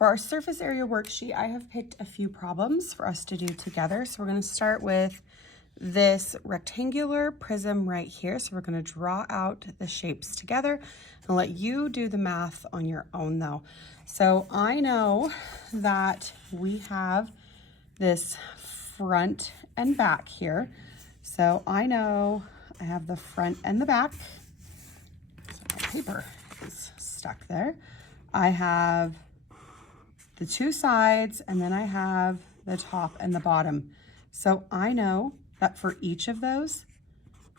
For our surface area worksheet, I have picked a few problems for us to do together. So we're going to start with this rectangular prism right here. So we're going to draw out the shapes together and let you do the math on your own though. So I know that we have this front and back here. So I know I have the front and the back. So my paper is stuck there. I have the two sides, and then I have the top and the bottom. So I know that for each of those,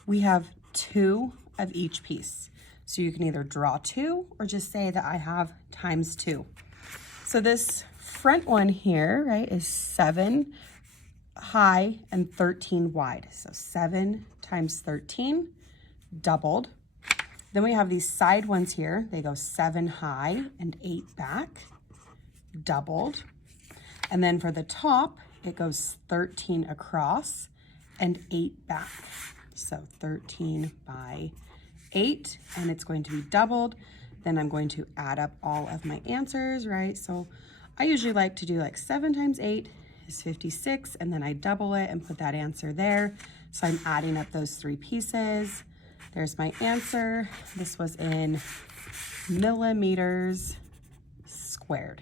we have two of each piece. So you can either draw two or just say that I have times two. So this front one here, right, is 7 high and 13 wide. So 7 times 13, doubled. Then we have these side ones here. They go 7 high and 8 back, doubled. And then for the top, it goes 13 across and 8 back. So 13 by 8, and it's going to be doubled. Then I'm going to add up all of my answers, right? So I usually like to do like 7 times 8 is 56, and then I double it and put that answer there. So I'm adding up those three pieces. There's my answer. This was in millimeters squared.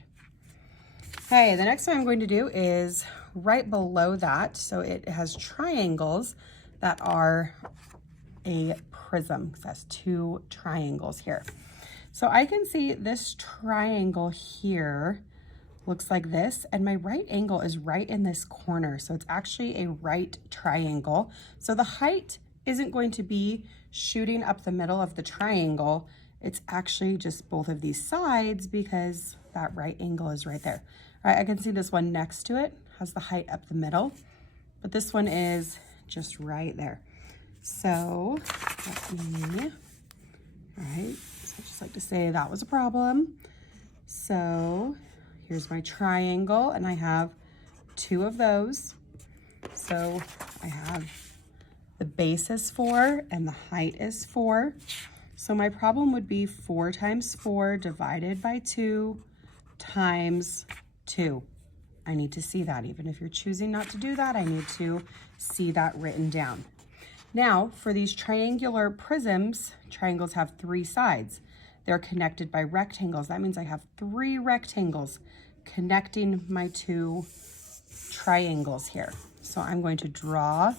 Okay, the next one I'm going to do is right below that. So it has triangles that are a prism. It has two triangles here. So I can see this triangle here looks like this, and my right angle is right in this corner. So it's actually a right triangle. So the height isn't going to be shooting up the middle of the triangle. It's actually just both of these sides because that right angle is right there. All right, I can see this one next to it has the height up the middle, but this one is just right there. So let me, all right, so I just like to say that was a problem. So here's my triangle, and I have two of those. So I have the base is 4 and the height is 4. So my problem would be 4 times 4 divided by 2 times 2. I need to see that. Even if you're choosing not to do that, I need to see that written down. Now, for these triangular prisms, triangles have 3 sides. They're connected by rectangles. That means I have 3 rectangles connecting my 2 triangles here. So I'm going to draw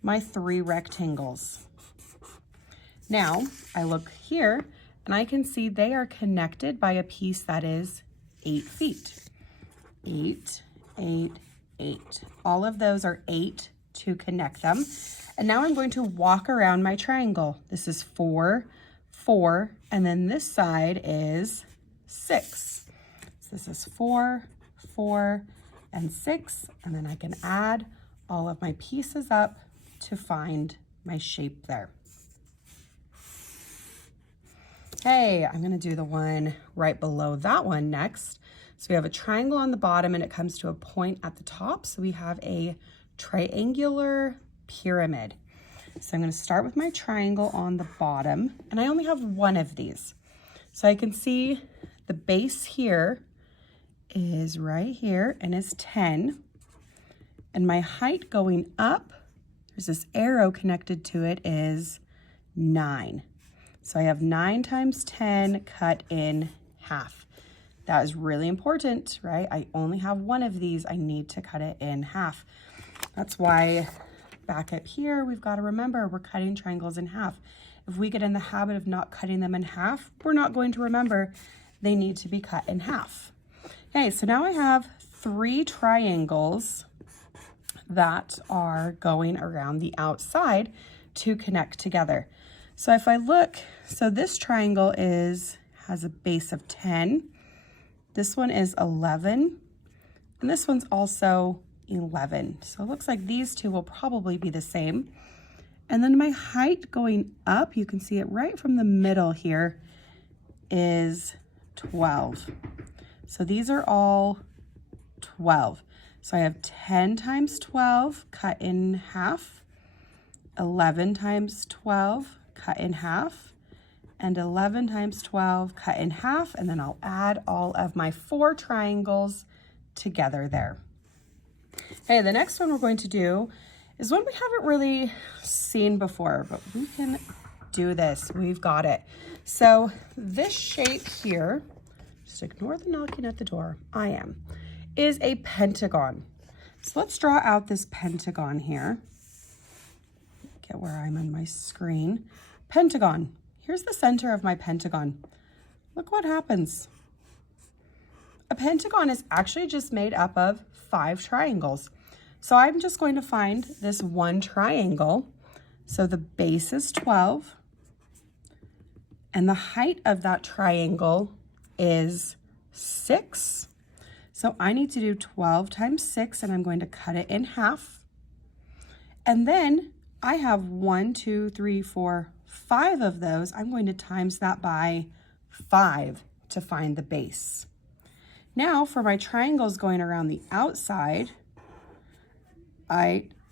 my 3 rectangles. Now, I look here, and I can see they are connected by a piece that is 8 feet. 8, 8, 8. All of those are 8 to connect them. And now I'm going to walk around my triangle. This is 4, 4, and then this side is 6. So this is 4, 4, and 6, and then I can add all of my pieces up to find my shape there. Okay, I'm gonna do the one right below that one next. So we have a triangle on the bottom and it comes to a point at the top. So we have a triangular pyramid. So I'm gonna start with my triangle on the bottom, and I only have one of these. So I can see the base here is right here and is 10. And my height going up, there's this arrow connected to it, is 9. So I have 9 times 10 cut in half. That is really important, right? I only have one of these. I need to cut it in half. That's why back up here, we've got to remember we're cutting triangles in half. If we get in the habit of not cutting them in half, we're not going to remember they need to be cut in half. Okay, so now I have 3 triangles that are going around the outside to connect together. So if I look, so this triangle has a base of 10. This one is 11, and this one's also 11. So it looks like these two will probably be the same. And then my height going up, you can see it right from the middle here, is 12. So these are all 12. So I have 10 times 12 cut in half, 11 times 12 cut in half, and 11 times 12, cut in half, and then I'll add all of my 4 triangles together there. Okay, the next one we're going to do is one we haven't really seen before, but we can do this. We've got it. So this shape here, just ignore the knocking at the door, is a pentagon. So let's draw out this pentagon here. Get where I'm on my screen. Pentagon. Here's the center of my pentagon. Look what happens. A pentagon is actually just made up of 5 triangles. So I'm just going to find this one triangle. So the base is 12, and the height of that triangle is 6. So I need to do 12 times 6, and I'm going to cut it in half. And then I have 1, 2, 3, 4, 5 of those. I'm going to times that by 5 to find the base. Now for my triangles going around the outside,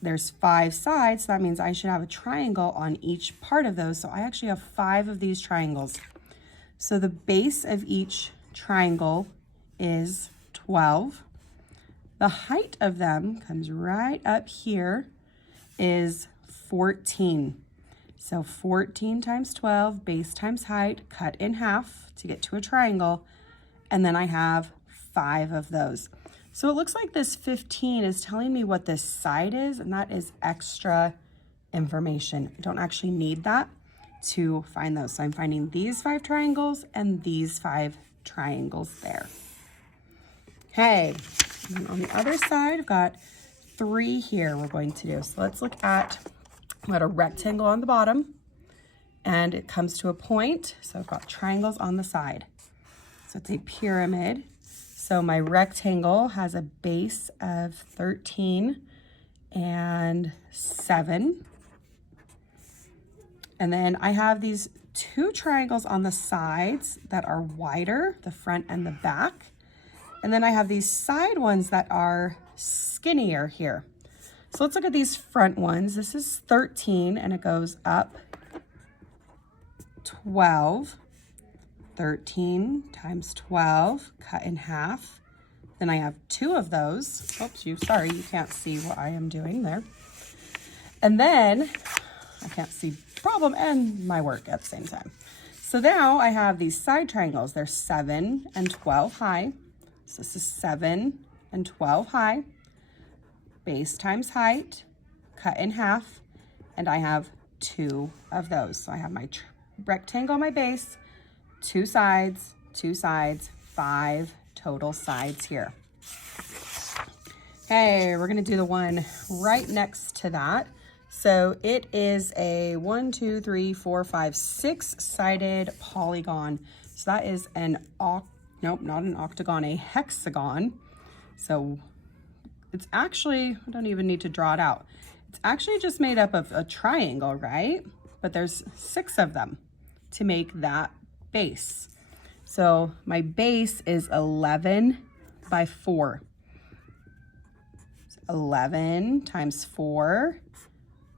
there's 5 sides, so that means I should have a triangle on each part of those. So I actually have 5 of these triangles. So the base of each triangle is 12. The height of them comes right up here, is 14. So 14 times 12, base times height, cut in half to get to a triangle, and then I have 5 of those. So it looks like this 15 is telling me what this side is, and that is extra information. I don't actually need that to find those. So I'm finding these 5 triangles and these 5 triangles there. Okay, and on the other side, I've got 3 here we're going to do. So let's look at, I've got a rectangle on the bottom, and it comes to a point. So I've got triangles on the side. So it's a pyramid. So my rectangle has a base of 13 and 7. And then I have these 2 triangles on the sides that are wider, the front and the back. And then I have these side ones that are skinnier here. So let's look at these front ones. This is 13 and it goes up 12. 13 times 12, cut in half. Then I have 2 of those. Oops, sorry, you can't see what I am doing there. And then I can't see the problem and my work at the same time. So now I have these side triangles. They're 7 and 12 high. So this is 7 and 12 high. Base times height, cut in half, and I have 2 of those. So I have my rectangle on my base, 2 sides, 5 total sides here. Okay, we're gonna do the one right next to that. So it is a 1, 2, 3, 4, 5, 6-sided polygon. So that is nope, not an octagon, a hexagon. So it's actually, I don't even need to draw it out. It's actually just made up of a triangle, right? But there's 6 of them to make that base. So my base is 11 by 4. 11 times 4,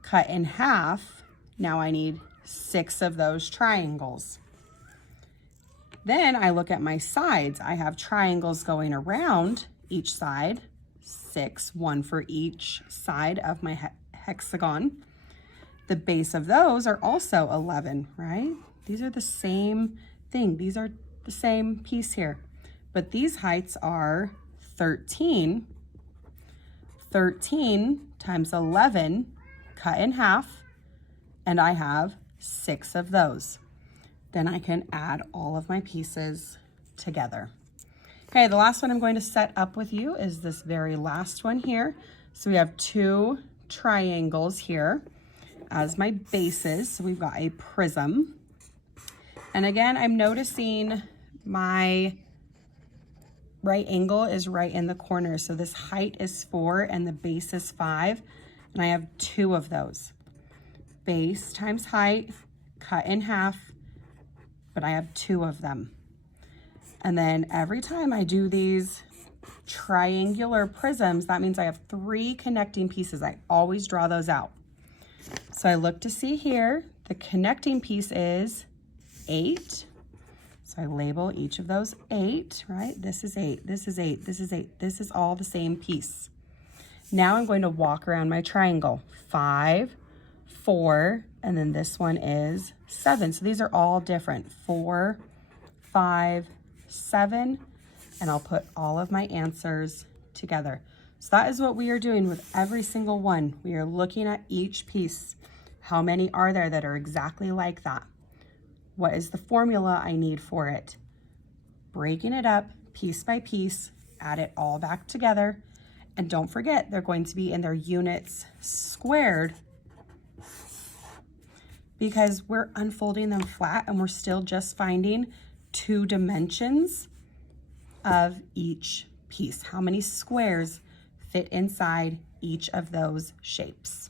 cut in half. Now I need 6 of those triangles. Then I look at my sides. I have triangles going around each side, 6, 1 for each side of my hexagon. The base of those are also 11, right? These are the same thing. These are the same piece here, but these heights are 13. 13 times 11, cut in half, and I have 6 of those. Then I can add all of my pieces together. Okay, the last one I'm going to set up with you is this very last one here. So we have 2 triangles here as my bases. So we've got a prism. And again, I'm noticing my right angle is right in the corner. So this height is 4 and the base is 5. And I have 2 of those. Base times height, cut in half, but I have 2 of them. And then every time I do these triangular prisms, that means I have 3 connecting pieces. I always draw those out. So I look to see here, the connecting piece is 8. So I label each of those 8, right? This is 8, this is 8, this is 8. This is all the same piece. Now I'm going to walk around my triangle. 5, 4, and then this one is 7. So these are all different. 4, 5, 7, and I'll put all of my answers together. So that is what we are doing with every single one. We are looking at each piece. How many are there that are exactly like that? What is the formula I need for it? Breaking it up piece by piece, add it all back together. And don't forget, they're going to be in their units squared because we're unfolding them flat and we're still just finding 2 dimensions of each piece. How many squares fit inside each of those shapes?